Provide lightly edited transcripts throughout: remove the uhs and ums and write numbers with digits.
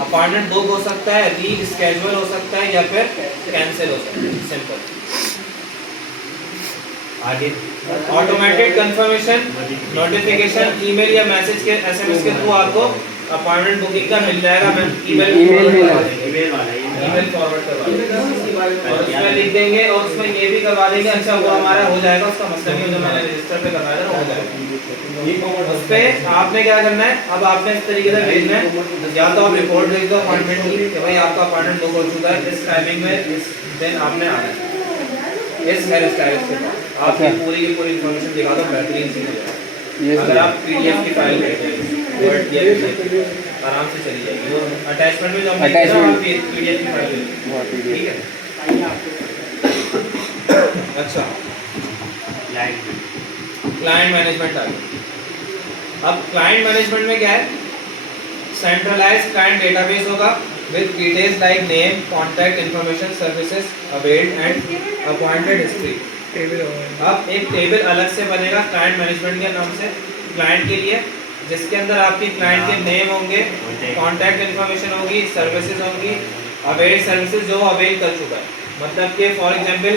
Appointment book हो सकता है, री स्केड्यूल हो सकता है या फिर कैंसिल हो सकता है, सिंपल। आगे ऑटोमेटेड कंफर्मेशन नोटिफिकेशन ईमेल या मैसेज के एसएमएस के थ्रू आपको अपॉइंटमेंट बुकिंग का मिल जाएगा। मैं ईमेल फॉरवर्ड करवा देंगे और उसमें लिख देंगे और उसमें ये भी करवा देंगे। अच्छा वो हमारा हो जाएगा, उसका मतलब नहीं, जो मैंने रजिस्टर पे करवाया था हो जाएगा। उस पे आपने क्या करना है, अब आपने इस तरीके से भेजना है, या तो आप रिपोर्ट भेज दो अपॉइंटमेंट की कि भाई आपका अपॉइंटमेंट बुक हो चुका है, इस टाइमिंग में इस दिन आपने आना है, इस हेयर स्टाइलिस्ट के पास। आपकी पूरी की पूरी इन्फॉर्मेशन दिखा दो, बेहतरीन सी मिलेगा। अगर आप पीडीएफ की फाइल भेजें वर्ड या आराम से चली जाएगी, वो अटैचमेंट में जो हमने किया ना पीडीएफ की फाइल, ठीक है। अच्छा क्लाइंट मैनेजमेंट आ गया। अब क्लाइंट मैनेजमेंट में क्या है, सेंट्रलाइज्ड क्लाइंट डेटाबेस होगा with details like name, contact information, services availed and appointed history। अब एक टेबल अलग से बनेगा क्लाइंट मैनेजमेंट के नाम से क्लाइंट के लिए, जिसके अंदर आपकी क्लाइंट के नेम होंगे, कॉन्टैक्ट इन्फॉर्मेशन होगी, सर्विसेज होंगी, अवेल सर्विसेज जो अवेल कर चुका है, मतलब कि फॉर एग्जांपल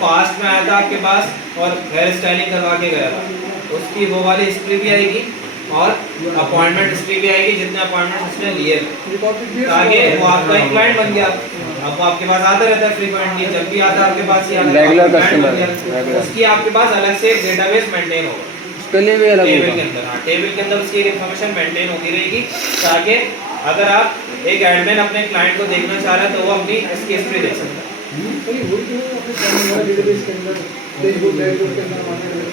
पास्ट में आया था आपके पास और हेयर स्टाइलिंग करवा के गया था, उसकी वो वाली हिस्ट्री भी आएगी और अपॉइंटमेंट हिस्ट्री भी आएगी, जितने अपॉइंटमेंट उसने लिए आगे वो आपका एक क्लाइंट बन गया। अब वो आपके पास आता रहता है फ्रीक्वेंटली, जब भी आता है आपके पास ही आता है, रेगुलर कस्टमर, उसकी आपके पास अलग से एक डेटाबेस मेंटेन होगा उसके लिए भी अलग टेबल के अंदर। हाँ टेबल के अंदर उसकी इन्फॉर्मेशन मेंटेन होती रहेगी, ताकि अगर आप एक एडमिन अपने क्लाइंट को देखना चाह रहे हैं तो वो अपनी इसकी हिस्ट्री देख सकता है।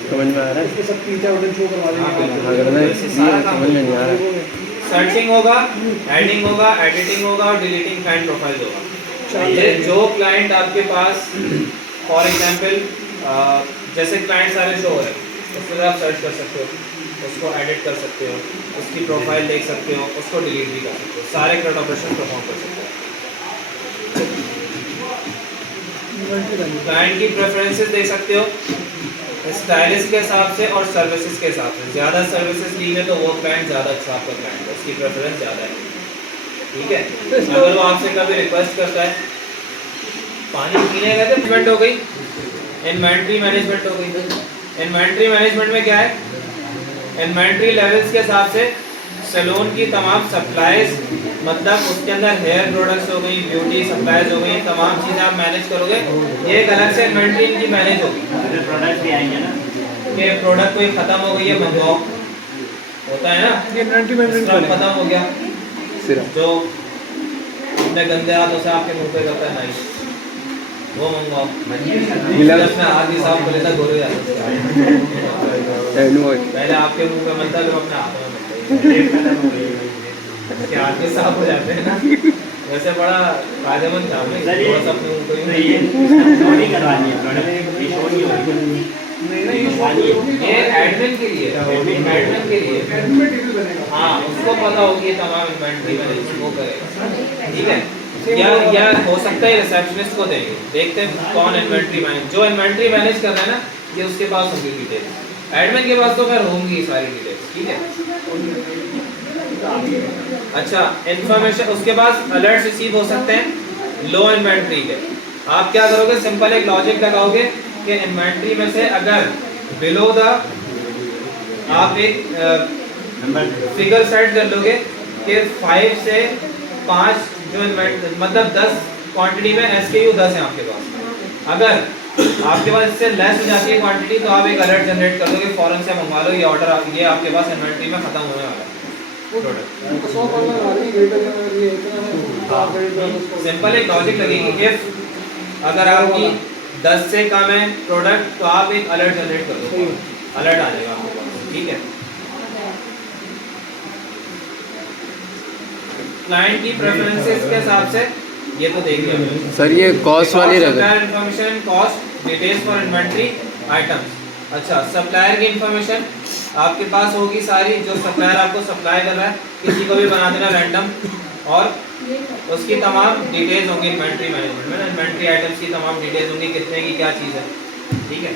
समझ में आ रहा है, इसके सब फीचर ऑर्डर शो करवा देंगे, सारा काम समझ में नहीं आ रहा है। सर्चिंग होगा, एडिंग होगा, एडिटिंग होगा और डिलीटिंग क्लाइंट प्रोफाइल होगा। जो क्लाइंट आपके पास फॉर एग्जांपल जैसे क्लाइंट सारे शो हो रहे हैं, उसको आप सर्च कर सकते हो, उसको एडिट कर सकते हो, उसकी प्रोफाइल देख सकते हो, उसको डिलीट भी कर सकते हो, सारे क्लाइंट ऑपरेशन परफॉर्म कर सकते हो। क्लाइंट की प्रेफरेंसेस देख सकते हो स्टाइलिस्ट के हिसाब से और सर्विसेज के हिसाब से। ज़्यादा सर्विसेज ली है तो वो क्लाइंट ज़्यादा अच्छा आपका क्लाइंट है, उसकी प्रेफरेंस ज़्यादा है, ठीक है। अगर वो आपसे कभी रिक्वेस्ट करता है पानी पीने गए तो पेमेंट हो गई, इन्वेंट्री मैनेजमेंट हो गई। इन्वेंट्री मैनेजमेंट में क्या है, इन्वेंट्री लेवल्स के हिसाब से सैलून की तमाम सप्लाईज, मतलब उसके अंदर हेयर प्रोडक्ट्स हो गई, ब्यूटी सप्लाईज हो गई, तमाम चीज़ें आप मैनेज करोगे। ये एक अलग से इन्वेंट्री इनकी मैनेज होगी। प्रोडक्ट भी आएंगे ना कि प्रोडक्ट कोई ख़त्म हो गई है मंगवाओ, होता है ना, ये इन्वेंट्री मैनेजमेंट खत्म हो गया, जो अपने गंदे हाथों से आपके मुंह पे करता है नाइस, वो मंगवाओ। अपने हाथ ही साफ कर लेता गोरे जाते, पहले आपके मुंह पे मिलता है फिर अपने हाथों में के हाथ भी साफ हो जाते हैं ना। वैसे बड़ा फायदेमंद काम है, थोड़ा सा अपने मुंह को ये एडमिन के लिए, एडमिन के लिए हाँ उसको पता होगी तमाम इन्वेंट्री मैनेजमेंट वो करेगा, ठीक है। या हो सकता है रिसेप्शनिस्ट को देंगे, देखते हैं कौन इन्वेंट्री मैनेज, जो इन्वेंट्री मैनेज कर रहा है ना ये उसके पास होगी डिटेल्स, एडमिन के पास तो फिर होंगी सारी डिटेल्स, ठीक है। अच्छा इन्फॉर्मेशन, उसके पास अलर्ट रिसीव हो सकते हैं लो इन्वेंट्री के। आप क्या करोगे, सिंपल एक लॉजिक लगाओगे कि इन्वेंट्री में से अगर बिलो द आप एक फिगर सेट कर लोगे कि 5 से 5 जो मतलब 10 क्वांटिटी में SKU 10 है आपके पास, अगर आपके पास इससे लेस हो जाती है क्वांटिटी तो आप एक अलर्ट जनरेट कर दोगे, फौरन से मंगवा लो, ये ऑर्डर ये आपके पास इन्वेंट्री में खत्म होने वाला है प्रोडक्ट। सिंपल एक लॉजिक लगेगी, इफ अगर आपकी 10 से कम है प्रोडक्ट तो आप एक अलर्ट जनरेट कर दो, अलर्ट आ जाएगा आपके पास, ठीक है। क्लाइंट की प्रेफरेंसेस के हिसाब से ये तो देख लिया सर, ये कॉस्ट वाली रहेगा, information cost details for inventory items. अच्छा सप्लायर की इन्फॉर्मेशन आपके पास होगी सारी, जो सप्लायर आपको सप्लाई कर रहा है किसी को भी बना देना रैंडम, और उसकी तमाम डिटेल्स होंगी इन्वेंट्री मैनेजमेंट में, इन्वेंट्री आइटम्स की तमाम डिटेल्स होंगी, कितने की क्या चीज़ है, ठीक है।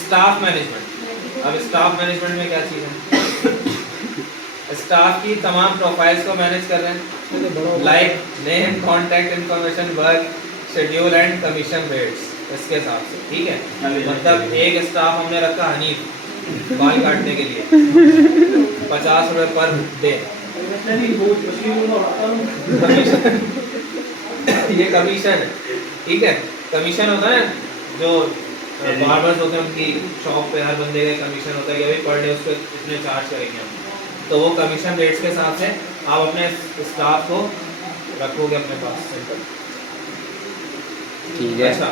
स्टाफ मैनेजमेंट, अब स्टाफ मैनेजमेंट में क्या चीज़ है, स्टाफ की तमाम प्रोफाइल्स को मैनेज कर रहे हैं, like name, contact information, work schedule and commission rates, इसके हिसाब से, ठीक है। मतलब एक स्टाफ हमने रखा हनीफ बाल काटने के लिए 50 रुपये पर डे, ये कमीशन है, ठीक है। कमीशन होता है जो बार्बर्स होते हैं उनकी शॉप पे हर बंदे का कमीशन होता है कि अभी पर डे उसको इतने चार्ज करेंगे हम, तो वो कमीशन रेट्स के हिसाब से आप अपने स्टाफ को रखोगे अपने पास सेंटर। ठीक है। अच्छा,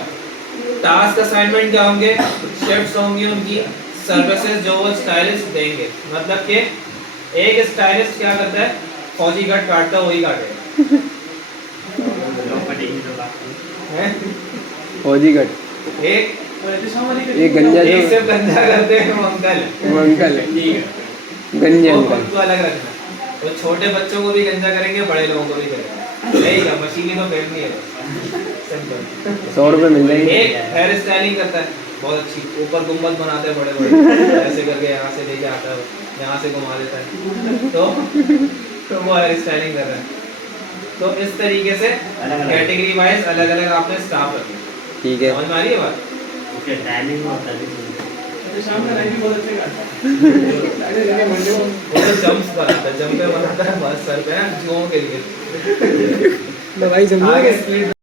टास्क असाइनमेंट क्या होंगे, शिफ्ट्स होंगी उनकी, सर्विसेज जो वो स्टाइलिस्ट देंगे, मतलब कि एक स्टाइलिस्ट क्या करता है, फौजी कट काटता है वही काटेगा, फौजी कट एक गंजा एक जो सिर्फ गंजा करते हैं वो अंकल है, वो अंकल है, गंजे वो अंकल। उनको अलग रखना, वो छोटे बच्चों को भी गंजा करेंगे, बड़े लोगों को भी करेंगे, नहीं क्या मशीनी तो पेट नहीं है, सिंपल। 100 रुपये मिल जाएंगे। एक हेयर स्टाइलिंग करता है बहुत अच्छी, ऊपर गुम्बद बनाते हैं बड़े बड़े, ऐसे करके यहाँ से लेके आता है, यहाँ से घुमा देता है, तो वो हेयर स्टाइलिंग कर रहा है। तो इस तरीके से कैटेगरी वाइज अलग अलग आपने स्टाफ रखे, ठीक है। समझ में आ रही है बात? वो तो जंप्स बनाता है, जंपे बनाता है बस सर पे ना जुओं के लिए, भाई आगे स्प्लिट